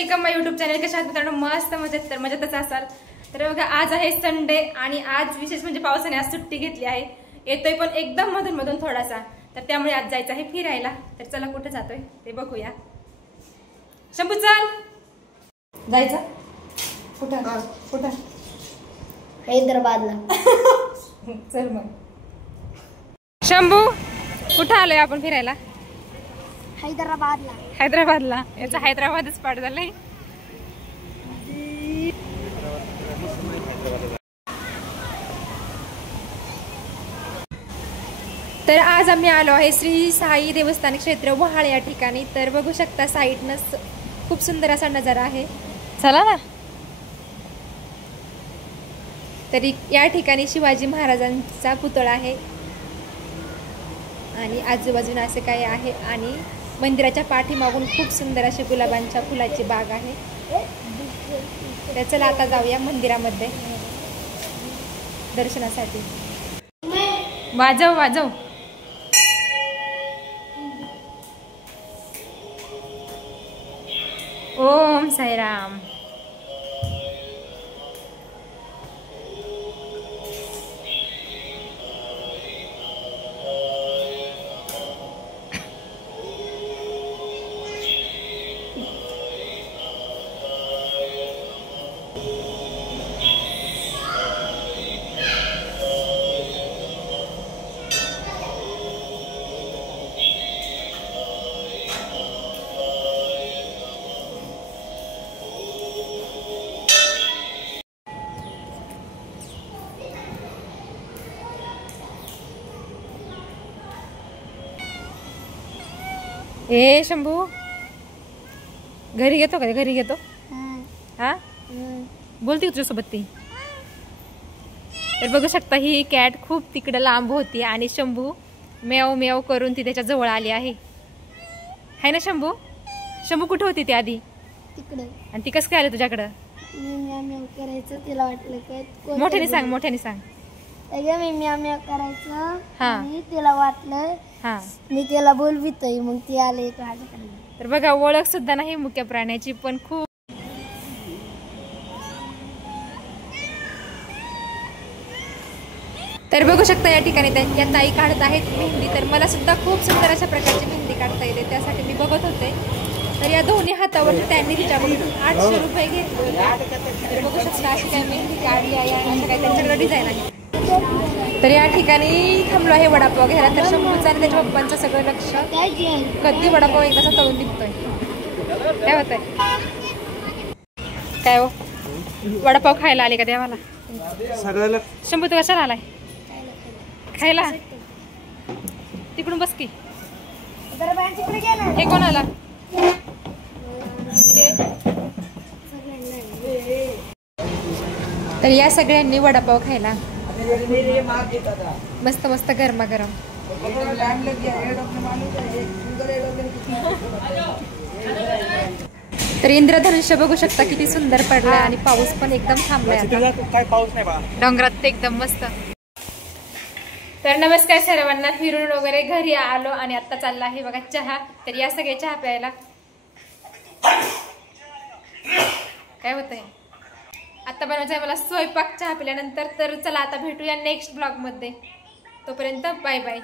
Welcome माय YouTube channel. कशा आहात मित्रांनो? मस्त मजेतच असाल तर बघा, आज आहे संडे आणि आज विशेष म्हणजे पावसाने आज सुट्टी घेतली आहे. येतोय पण एकदम मधून मधून थोडासा, तर त्यामुळे आज जायचं आहे फिरायला. तर चला कुठे जातोय ते बघूया. शंभू चल, जायचं कुठं कुठं? हैदराबादला. चल मग. शंभू कुठं आलोय आपण फिरायला? हैदराबादला. हैदराबादला. याचा हैदराबादच पाठ झालंय. तर आज आम्ही आलो आहे श्री साई देवस्थान क्षेत्र वहाळ या ठिकाणी. तर बघू शकता साईडनच खूप सुंदर असा नजारा आहे. चला ना. तरी या ठिकाणी शिवाजी महाराजांचा पुतळा आहे आणि आजूबाजूला असे काय आहे आणि मंदिराच्या पाठीमागून खूप सुंदर अशी गुलाबांच्या फुलाची बाग आहे. तर चला आता जाऊया मंदिरामध्ये दर्शनासाठी. वाजव वाजव. ओम साईराम. ए शंभू, घरी घेतो का? घरी घेतो. हा बोलते तुझ्यासोबत ती. तर बघू शकता ही कॅट खूप तिकडे लांब होती आणि शंभू मेव मेव करून ती त्याच्या जवळ आली आहे. है ना शंभू? शंभू कुठे होती ती आधी? तिकडे. आणि ती कसं काय आली तुझ्याकडं? मी करायचं, तिला वाटलं काय मोठ्याने सांग, मोठ्याने सांग. मी म्याव करायचं हा. आणि तिला वाटलं हा मी तिला बोलवितोय, मग ती आली माझ्याकडे. तर बघा, ओळख सुद्धा नाही मुक्या प्राण्याची, पण खूप. तर बघू शकता या ठिकाणी त्या ताई काढत आहेत मेहंदी. तर मला सुद्धा खूप सुंदर अशा प्रकारची मेहंदी काढता येते, त्यासाठी मी बघत होते. तर या दोन्ही हातावर त्यांनी तिच्याकडून 800 रुपये घेतले. तर बघू शकता अशी काय मेहंदी काढली आहे आणि अशा काय त्यांच्याकडे डिझाईन आहे. तर या ठिकाणी थांबलो आहे वडापाव घ्यायला. तर शंभूचं आणि त्याच्या पप्पांचं सगळं लक्ष कधी वडापाव एकदाचा तळून निघतोय. काय होतंय? काय हो, वडापाव खायला आले का देवाला? शंभू तू कशाला आलाय? खायला. तिकडून बस की. हे कोणाला? तर या सगळ्यांनी वडापाव खायला. मस्त मस्त गरमागरम. तर इंद्रधनुष्य बघू शकता किती सुंदर पडला आणि पाऊस पण एकदम थांबलाय. काय पाऊस नाही डोंगरात एकदम मस्त. तर नमस्कार सर्वांना. फिरून वगैरे घरी आलो आणि आता चालला आहे बघा चहा. तर या सगळे चहा प्यायला. काय होतंय? आता बनवायचं आहे मला स्वयंपाक चहा पिल्यानंतर. तर चला आता भेटूया नेक्स्ट ब्लॉग मध्ये. तोपर्यंत बाय बाय.